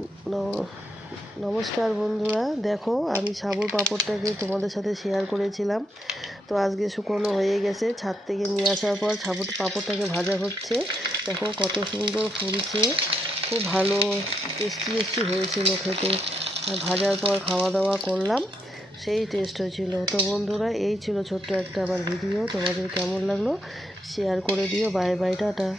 ন- নমস্কার বন্ধুরা, দেখো আমি সাবুর পাঁপড়টাকে তোমাদের সাথে শেয়ার করেছিলাম। তো আজকে শুকনো হয়ে গেছে, ছাদ থেকে নিয়ে আসার পর সাবুর পাঁপড়টাকে ভাজা হচ্ছে। দেখো কত সুন্দর ফুলছে, খুব ভালো টেস্টি টেস্টি হয়েছিল খেতে। আর ভাজার পর খাওয়া দাওয়া করলাম, সেই টেস্ট হয়েছিল। তো বন্ধুরা, এই ছিল ছোট্ট একটা আমার ভিডিও। তোমাদের কেমন লাগলো শেয়ার করে দিও। Bye bye, tata.